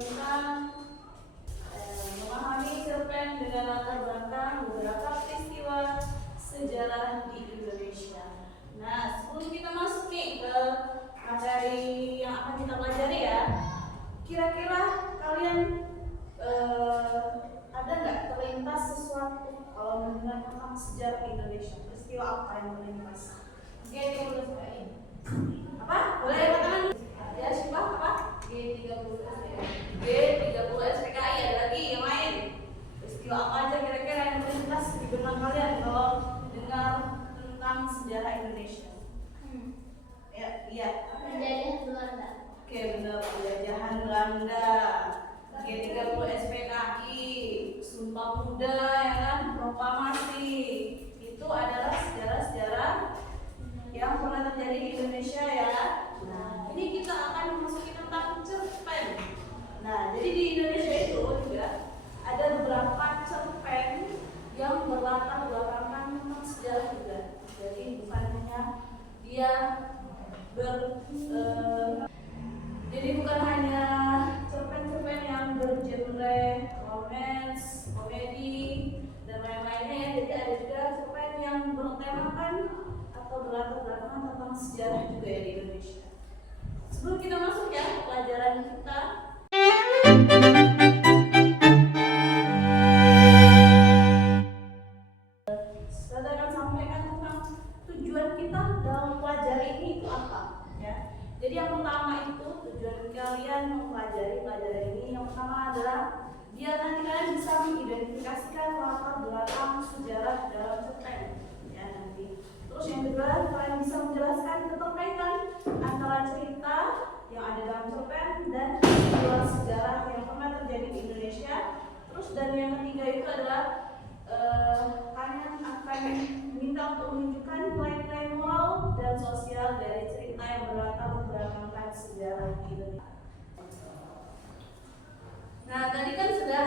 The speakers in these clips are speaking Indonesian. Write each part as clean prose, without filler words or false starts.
tentang memahami cerpen dengan latar belakang beberapa peristiwa sejarah di Indonesia. Nah, sebelum kita masuk nih ke materi yang akan kita pelajari ya, kira-kira kalian ada nggak terlintas sesuatu kalau mendengar tentang sejarah Indonesia? Peristiwa apa yang terlintas? G30 SPKI. Apa? Boleh angkat tangan? Ya, siapa? Apa? G30 SPKI. G30 SPKI. Ada lagi yang lain? Peristiwa apa aja kira-kira yang terlintas di benak kalian kalau dengar tentang sejarah Indonesia? Ya, iya. Penjajahan Belanda. Oke, benar, penjajahan Belanda. G30 SPKI, Sumpah Pemuda, ya kan, proklamasi. Itu adalah sejarah-sejarah yang pernah terjadi di Indonesia ya. Nah, ini kita akan memasuki tentang cerpen. Nah, jadi di Indonesia itu juga ada beberapa cerpen yang berlatar belakangkan tentang sejarah juga. Jadi bukan hanya dia jadi bukan hanya cerpen-cerpen yang bergenre romance, komedi, dan lain-lainnya ya. Jadi ada juga cerpen yang bertemakan atau berlatar belakang tentang sejarah juga ya di Indonesia. Sebelum kita masuk ya ke pelajaran kita, saya akan sampaikan tentang tujuan kita dalam mempelajari ini itu apa ya. Jadi yang pertama itu tujuan kalian mempelajari pelajaran ini yang pertama adalah biar nanti kalian bisa mengidentifikasikan latar belakang sejarah dalam cerpen ya nanti. Terus yang kedua kalian bisa menjelaskan keterkaitan antara cerita yang ada dalam cerpen dan peristiwa sejarah yang pernah terjadi di Indonesia. Terus dan yang ketiga itu adalah kalian akan diminta untuk menunjukkan nilai-nilai moral dan sosial dari cerita yang berlatar belakangkan sejarah Indonesia. Nah, tadi kan sudah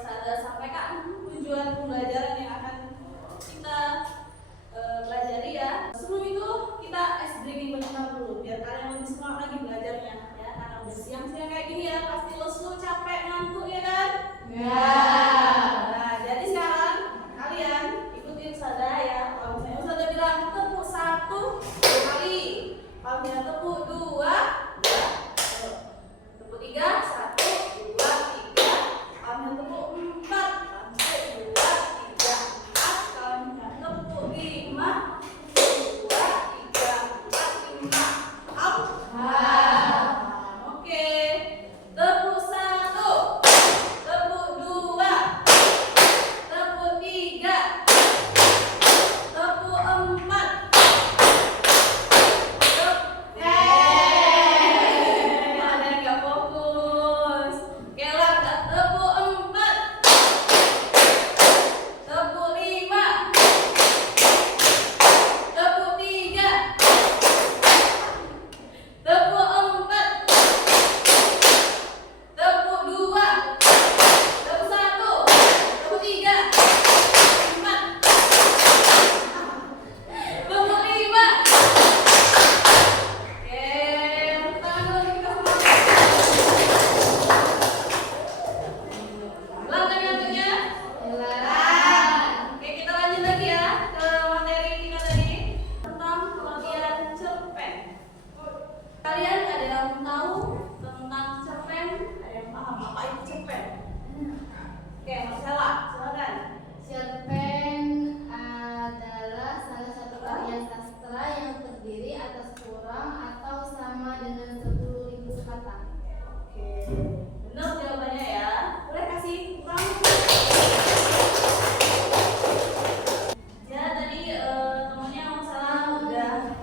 saya sampaikan tujuan pembelajaran yang akan kita pelajari ya. Sebelum itu kita ice breaking bentar dulu biar kalian lebih semangat lagi belajarnya ya. Karena udah siang-siang kayak gini ya pasti lesu, capek, ngantuk ya kan? Ya. Nah, jadi sekarang kalian ikutin Ustazah ya. Kalau misalnya Ustazah bilang tepuk 1 2 kali, kalau misalnya tepuk 2 tepuk 3 1 2 3, kalau misalnya tepuk 4 1 2 3 4, kalau misalnya tepuk 5 2 3 4 5 up. Oke. Tepuk 1, tepuk 2, tepuk 3, tepuk 4. Ada yang nggak fokus. Oke lah, tepuk 4, tepuk 5, tepuk 3, tepuk 4, tepuk 2, tepuk 1, tepuk 3, 4, tepuk 5. Oke, tangan dulu kita semangat. Hilang kan ngantuknya? Oke, kita lanjut lagi ya ke materi kita tadi tentang kelebihan cerpen. Kalian ada yang tahu tentang cerpen? Ada yang paham apa itu cerpen? Oke, Marcella, silakan. Cerpen adalah salah satu karya sastra yang terdiri atas kurang atau sama dengan 10.000 kata. Oke, benar jawabannya ya. Boleh kasih ulang? Ya, tadi temannya Marcella udah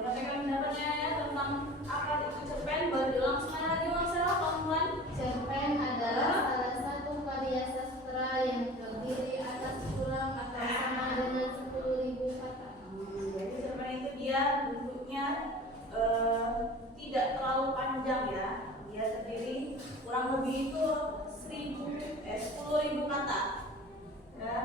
menyampaikan pendapatnya ya tentang apa itu cerpen. Boleh diulang sekali lagi Marcella, pelan-pelan. Cerpen adalah salah satu karya sastra yang terdiri atas kurang atau sama dengan 10.000 kata. Jadi cerpen itu dia bentuknya tidak terlalu panjang ya. Dia terdiri kurang lebih itu 10.000 kata. Ya.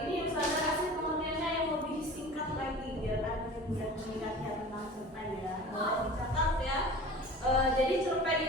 Ini saya kasih pengertiannya yang lebih singkat lagi biar kalian mudah mengingatnya tentang cerpen ya. Dicatat ya. Jadi cerpen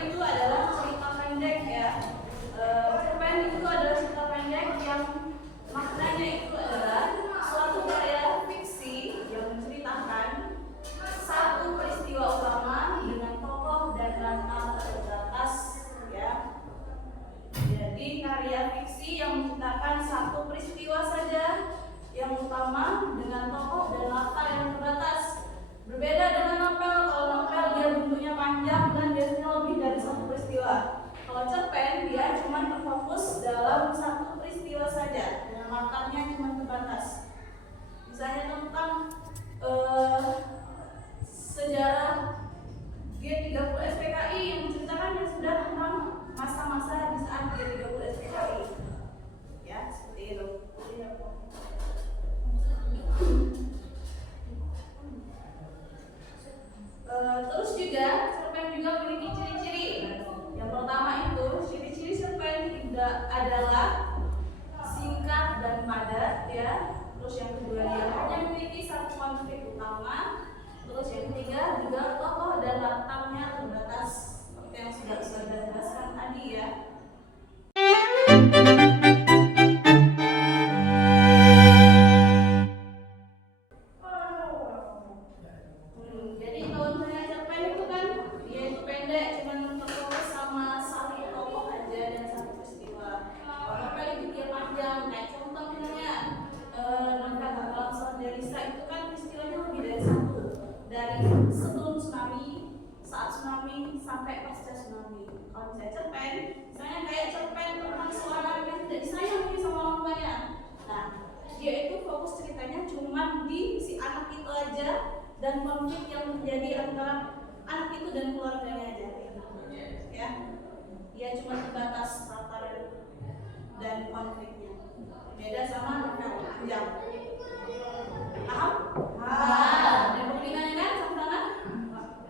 konflik utama. Terus yang ketiga juga tokoh dan latarnya terbatas seperti yang sudah saya jelaskan tadi ya. Jadi kalau misalnya cerpen itu kan dia itu pendek, cuma terfokus sama satu tokoh aja dan satu peristiwa. Kalau novel itu dia panjang, kayak contoh misalnya novel Gagal Sonderisa itu kan peristiwanya lebih dari satu, dari sebelum tsunami, saat tsunami sampai pasca tsunami. Kalau misalnya cerpen, misalnya kayak cerpen tentang seorang yang tidak disayang sama orang tuanya. Nah, dia itu fokus ceritanya cuma di si anak itu aja dan konflik yang terjadi antara anak itu dan keluarganya aja. Ya, dia cuma terbatas latar dan konfliknya. Beda sama novel panjang. Paham? Ada perbedaan kan sama sana?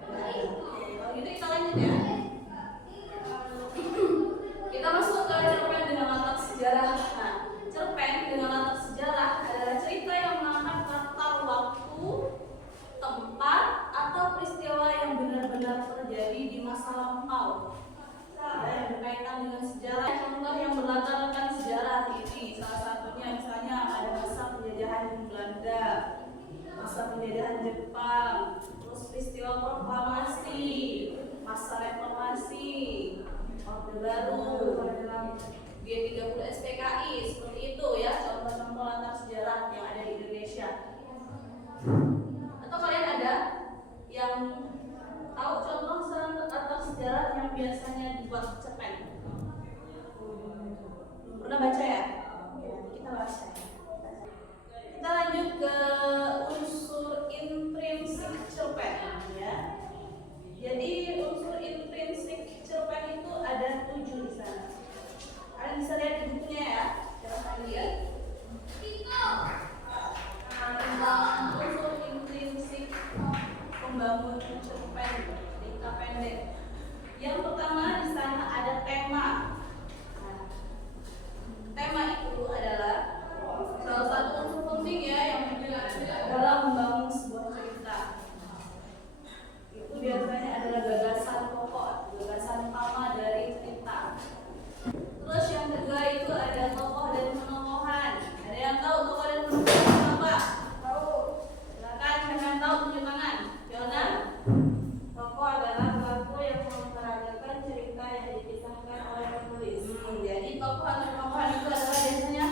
Kalau gitu kita lanjut ya. Kita masuk ke cerpen dengan latar sejarah. Nah, cerpen dengan latar sejarah adalah cerita yang mengangkat latar waktu, tempat, atau peristiwa yang benar-benar terjadi di masa lampau. Yang berkaitan dengan sejarah, contoh yang berlatarkan sejarah ini salah satunya misalnya ada masa penjajahan Belanda, masa penjajahan Jepang, terus peristiwa proklamasi, masa reformasi, Orde Baru, G30 SPKI, seperti itu ya contoh-contoh latar sejarah yang ada di Indonesia. Atau kalian ada yang tahu contoh latar sejarah yang biasanya dibuat cerpen? Pernah baca ya? Oke, nanti kita baca. Kita lanjut ke unsur intrinsik cerpen ya. Jadi unsur intrinsik cerpen itu ada 7 di sana. Kalian bisa lihat di bukunya ya. Silahkan lihat. Unsur intrinsik pembangun cerpen cerita pendek. Yang pertama di sana ada tema. Nah, tema itu adalah salah satu unsur penting ya yang dalam membangun sebuah cerita. Itu biasanya adalah gagasan pokok, gagasan utama dari cerita. Terus yang kedua itu ada tokoh dan penokohan. Ada yang tahu tokoh dan penokohan apa? Tahu? Silakan yang tahu tunjuk tangan. Fiona? Tokoh adalah pelaku yang memperagakan cerita yang dikisahkan oleh penulis. Jadi tokoh atau penokohan itu adalah biasanya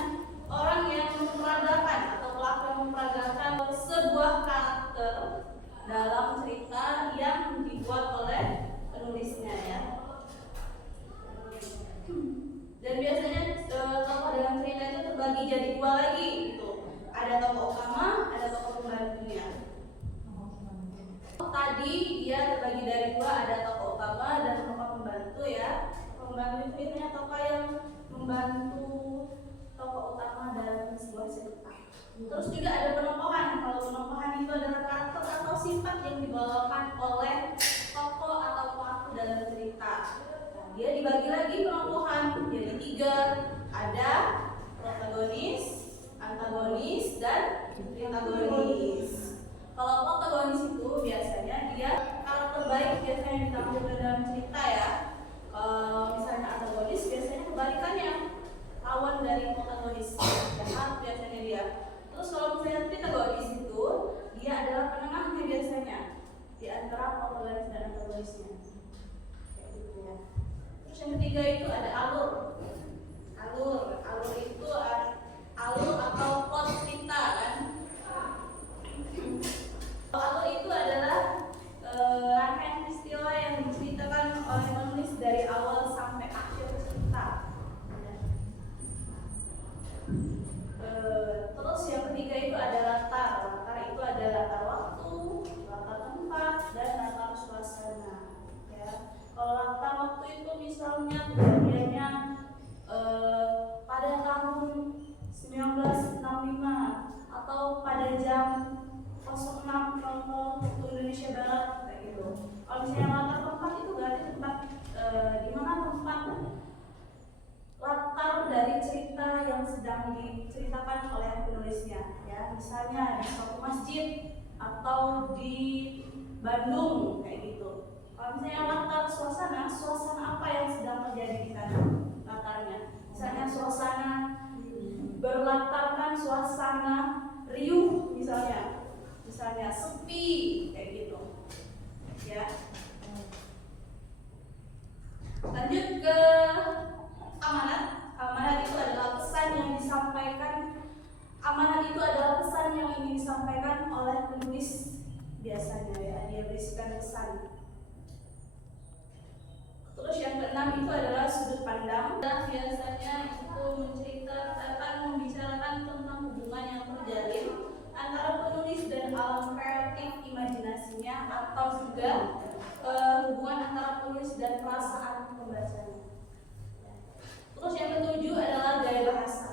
orang yang memperagakan atau pelaku yang memperagakan sebuah karakter dalam cerita yang dibuat oleh penulisnya ya. Dan biasanya tokoh dalam cerita itu terbagi jadi 2 lagi gitu. Ada tokoh utama, ada tokoh pembantunya. Tadi dia terbagi dari 2, ada tokoh utama dan tokoh pembantu ya. Pembantu itu biasanya tokoh yang membantu tokoh utama dalam sebuah cerita. Terus juga ada penokohan. Kalau penokohan itu adalah karakter atau sifat yang dibawakan oleh tokoh atau pelaku dalam cerita. Nah, dia dibagi lagi penokohan jadi 3. Ada protagonis, antagonis, dan antagonis. Kalau protagonis itu biasanya dia karakter baik biasanya ditampilkan dalam cerita ya. Kalau misalnya antagonis biasanya kebalikannya, lawan dari protagonis, jahat biasanya dia. Terus kalau misalnya protagonis itu dia adalah penengahnya biasanya di antara protagonis dan antagonisnya. Kayak gitu ya. Terus yang ketiga itu ada alur. Alur itu alur atau plot cerita kan. Alur itu adalah rangkaian peristiwa yang diceritakan oleh penulis dari awal sampai akhir cerita. Terus yang ketiga itu ada latar. Latar itu ada latar waktu, latar tempat, dan latar suasana. Ya. Kalau latar waktu itu misalnya kejadiannya pada tahun 1965 atau pada jam 06.00 waktu Indonesia Barat kayak gitu. Kalau misalnya latar tempat itu berarti tempat di mana tempat latar dari cerita yang sedang diceritakan. diceritakan oleh penulisnya, ya. Misalnya di suatu masjid atau di Bandung kayak gitu. Kalau misalnya latar suasana apa yang sedang terjadi di sana latarnya. Misalnya suasana berlatarkan suasana riuh misalnya sepi kayak gitu, ya. Lanjut ke amanat. Amanat itu adalah pesan yang disampaikan. Amanat itu adalah pesan yang ingin disampaikan oleh penulis biasanya, ya. Dia berisikan pesan. Terus yang keenam itu adalah sudut pandang. Dan biasanya itu menceritakan, membicarakan tentang hubungan yang terjalin antara penulis dan alam kreatif imajinasinya, atau juga hubungan antara penulis dan perasaan pembacanya. Terus yang ketujuh adalah gaya bahasa.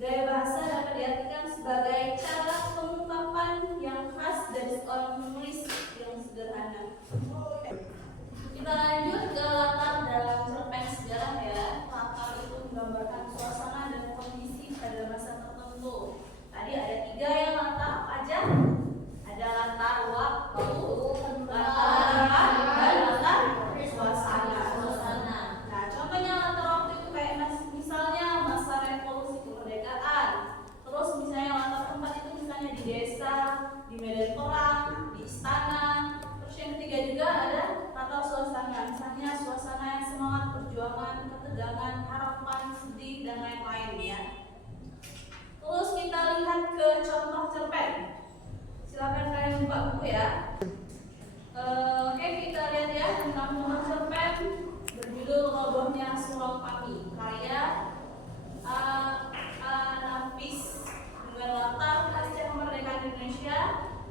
Gaya bahasa dapat diartikan sebagai cara pengungkapan yang khas dari seorang penulis yang sederhana. Kita lanjut ke latar dalam cerpen sejarah, ya. Latar itu menggambarkan suasana dan kondisi pada masa tertentu. Tadi ada 3 yang latar, apa aja? Ada latar waktu, latar tempat, dan latar suasana. Nah, contohnya latar waktu itu kayak misalnya masa revolusi kemerdekaan. Terus misalnya latar tempat itu misalnya di desa, di medan perang, di istana. Terus yang ketiga juga ada latar suasana, misalnya suasana yang semangat perjuangan, ketegangan, harapan, sedih, dan lain-lain, ya. Terus kita lihat ke contoh cerpen. Silakan kalian buka buku, ya. Oke, kita lihat ya tentang contoh cerpen berjudul Robohnya Surau Kami, karya Nafis, dengan latar pasca kemerdekaan Indonesia,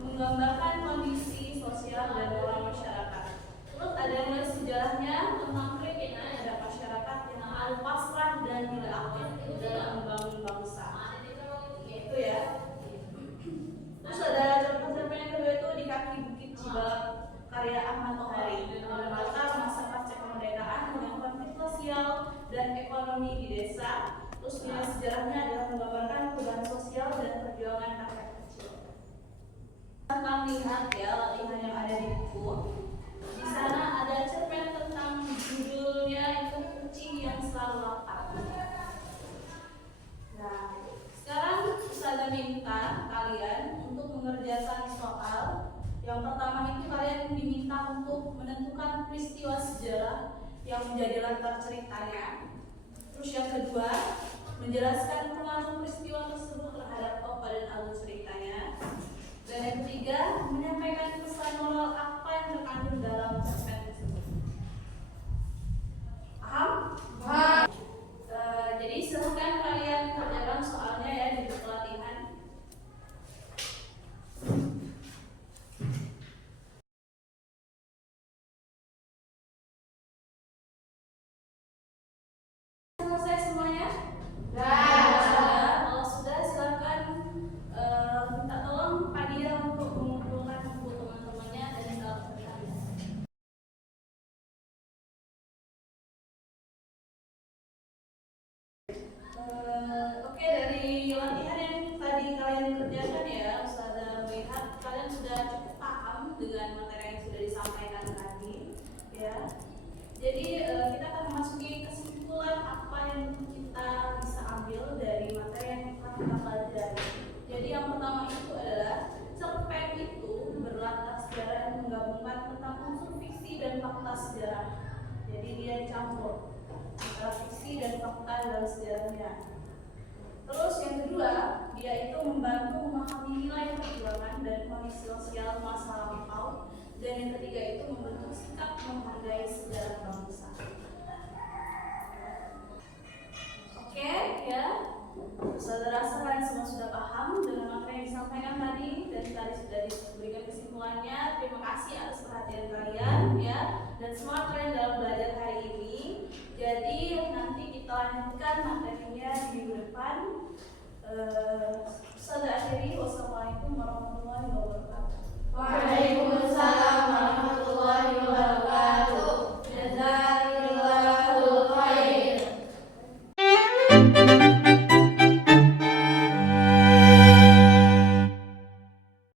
menggambarkan kondisi sosial dan moral masyarakat. Terus ada nilai sejarahnya tentang keinginan ada masyarakat yang selalu pasrah dan tidak aktif dalam membangun bangsa. Itu, ya. Terus ada contoh cerpen yang kedua itu Di Kaki Bukit Cibalak, karya Ahmad Tohari, dengan latar masa pasca kemerdekaan dengan konflik sosial dan ekonomi di desa. Terus nilai sejarahnya adalah menggambarkan perubahan sosial dan perjuangan rakyat kecil. Kita lihat, ya, latihan yang ada di buku. Di sana ada cerpen tentang judulnya itu Kucing yang Selalu Lapar. Nah, sekarang saya minta kalian untuk mengerjakan soal. Yang pertama itu kalian diminta untuk menentukan peristiwa sejarah yang menjadi latar ceritanya. Terus yang kedua, menjelaskan pengaruh peristiwa tersebut terhadap tokoh dan alur ceritanya. Dan yang ketiga, menyampaikan pesan moral apa yang terkandung dalam cerpen tersebut. Paham? Paham. Jadi silahkan kalian kerjakan soalnya, ya, di buku latihan. Selesai semuanya? Kalau sudah, silakan minta tolong Pak Dia untuk mengumpulkan buku teman-temannya dan salah-satunya. Oke, dari latihan yang tadi kalian kerjakan, ya, Ustazah melihat kalian sudah cukup paham dengan materi yang sudah disampaikan tadi, ya. Jadi kita akan memasuki kesimpulan apa yang kita bisa ambil dari materi yang kita pelajari. Jadi yang pertama itu adalah cerpen itu berlatar sejarah yang menggabungkan tentang unsur fiksi dan fakta sejarah. Jadi dia dicampur antara fiksi dan fakta dalam sejarahnya. Terus yang kedua, dia itu membantu memahami nilai perjuangan dan kondisi sosial masa lampau. Dan yang ketiga itu membentuk sikap menghargai sejarah bangsa. Oke, ya. Saudara rasa kalian semua sudah paham dengan materi yang disampaikan tadi, dan tadi sudah diberikan kesimpulannya. Terima kasih atas perhatian kalian, ya, dan semangat kalian dalam belajar hari ini. Jadi nanti kita lanjutkan materinya di minggu depan. Saya akhiri, wassalamualaikum warahmatullahi wabarakatuh.